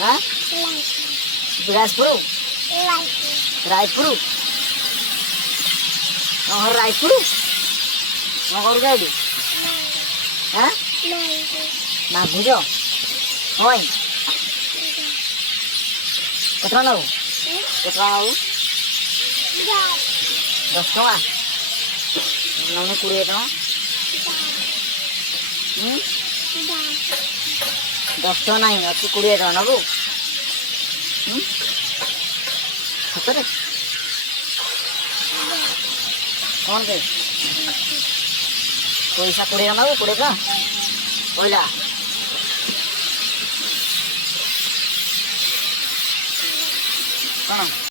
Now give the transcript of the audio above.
हाँ बिलासपुर रायपुर रायपुर मैं घर जाए हाँ मागुज हई केतना नौ केतना नौ 10 टका नौने 20 टका 10 टका नहीं अच्छी 20 टका नबू सତରେ कौन के पैसा 20 टका नबू 20 टका पहिला कौन